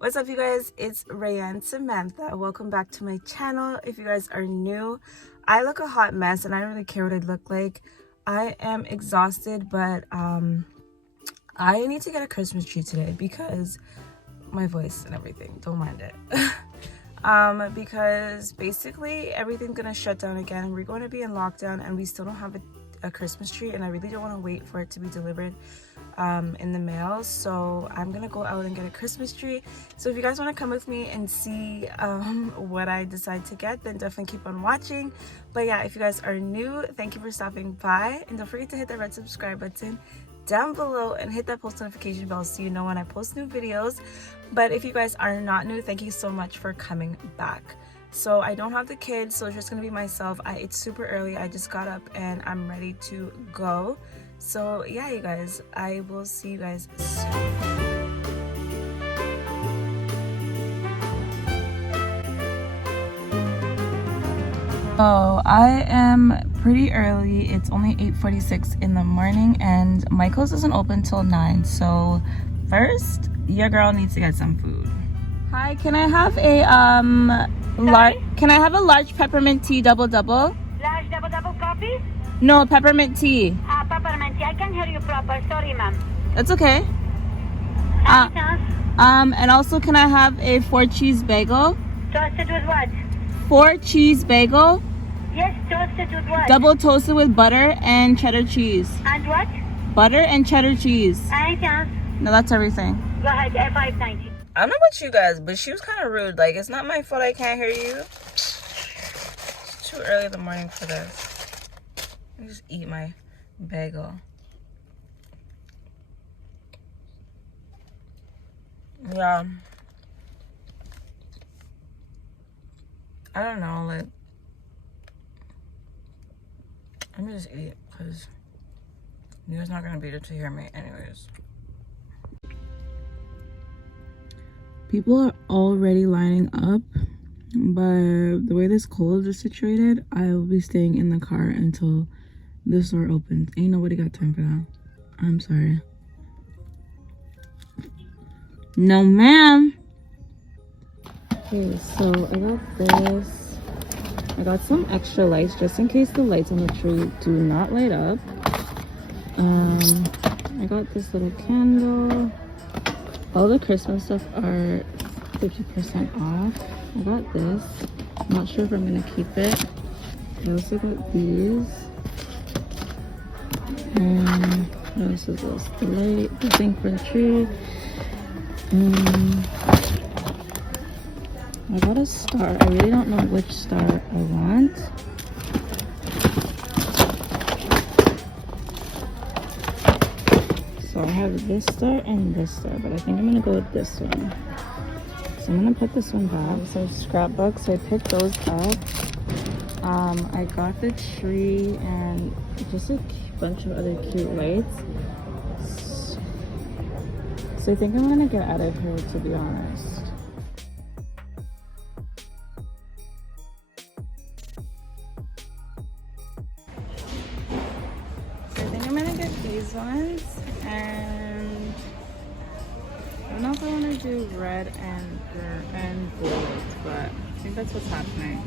What's up, you guys? It's Rayanne Samantha. Welcome back to my channel. If you guys are new, I look a hot mess and I don't really care what I look like. I am exhausted, but I need to get a Christmas tree today because my voice and everything, don't mind it. Because basically everything's gonna shut down again. We're going to be in lockdown and we still don't have a Christmas tree, and I really don't want to wait for it to be delivered in the mail. So I'm gonna go out and get a Christmas tree. So if you guys want to come with me and see what I decide to get, then definitely keep on watching. But yeah, if you guys are new, thank you for stopping by, and don't forget to hit that red subscribe button down below and hit that post notification bell so you know when I post new videos. But if you guys are not new, thank you so much for coming back. So I don't have the kids, so it's just gonna be myself. It's super early. I just got up and I'm ready to go. So yeah, you guys, I will see you guys soon. So I am pretty early. It's only 8:46 in the morning and Michael's doesn't open till 9. So first, your girl needs to get some food. Hi, can I have a large peppermint tea double? Large double coffee? No, peppermint tea. Peppermint tea. I can't hear you proper. Sorry, ma'am. That's okay. Anything else? And also, can I have a 4-cheese bagel? Toasted with what? 4-cheese bagel. Yes, toasted with what? Double toasted with butter and cheddar cheese. And what? Butter and cheddar cheese. Anything else? No, that's everything. Go ahead. $5.90. I don't know about you guys, but she was kind of rude. Like, it's not my fault I can't hear you. It's too early in the morning for this. Let me just eat my bagel. Yeah. I don't know, like, let me just eat, because you guys not going to be able to hear me anyways. People are already lining up, but the way this cold is situated, I will be staying in the car until the store opens. Ain't nobody got time for that. I'm sorry. No, ma'am. Okay, so I got this. I got some extra lights just in case the lights on the tree do not light up. I got this little candle. All the Christmas stuff are 50% off. I got this. I'm not sure if I'm gonna keep it. I also got these. And what else is this? The light, the thing for the tree. I got a star. I really don't know which star I want. So I have this star and this star, but I think I'm gonna go with this one. So I'm gonna put this one back. Some scrapbooks, I picked those up. I got the tree and just a bunch of other cute lights. So I think I'm gonna get out of here, to be honest. So I think I'm gonna get these ones, and I don't know if I want to do red and gold, but I think that's what's happening.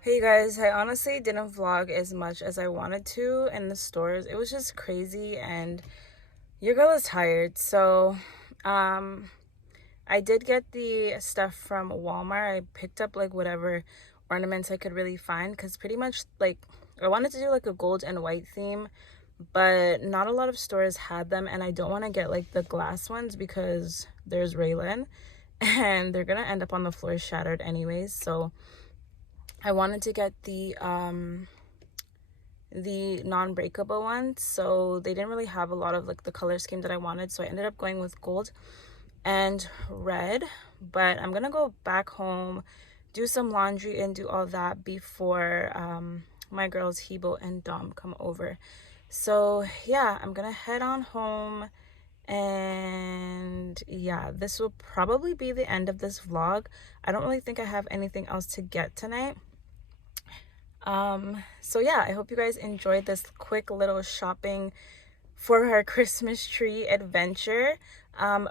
Hey you guys, I honestly didn't vlog as much as I wanted to in the stores. It was just crazy and your girl is tired. So I did get the stuff from Walmart. I picked up like whatever ornaments I could really find, because pretty much like I wanted to do like a gold and white theme, but not a lot of stores had them, and I don't want to get like the glass ones because there's Raylan and they're gonna end up on the floor shattered anyways. So I wanted to get the non-breakable ones, so they didn't really have a lot of like the color scheme that I wanted, so I ended up going with gold and red. But I'm gonna go back home, do some laundry and do all that before my girls Hebo and Dom come over. So yeah, I'm gonna head on home, and yeah, this will probably be the end of this vlog. I don't really think I have anything else to get tonight. So yeah, I hope you guys enjoyed this quick little shopping for our Christmas tree adventure.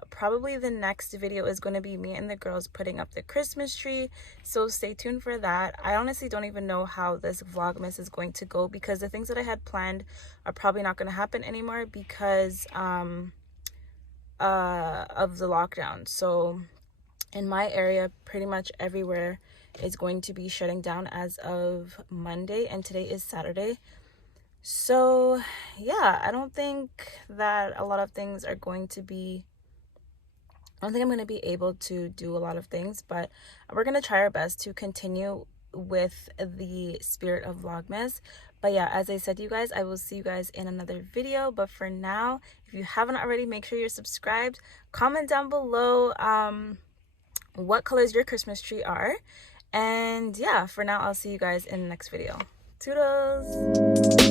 Probably the next video is going to be me and the girls putting up the Christmas tree, so stay tuned for that. I honestly don't even know how this Vlogmas is going to go, because the things that I had planned are probably not going to happen anymore because of the lockdown. So in my area, pretty much everywhere is going to be shutting down as of Monday, and today is Saturday. So yeah, I don't think that a lot of things are going to be, I don't think I'm going to be able to do a lot of things, but we're going to try our best to continue with the spirit of Vlogmas. But yeah, as I said, you guys, I will see you guys in another video. But for now, if you haven't already, make sure you're subscribed. Comment down below what colors your Christmas tree are. And yeah, for now, I'll see you guys in the next video. Toodles!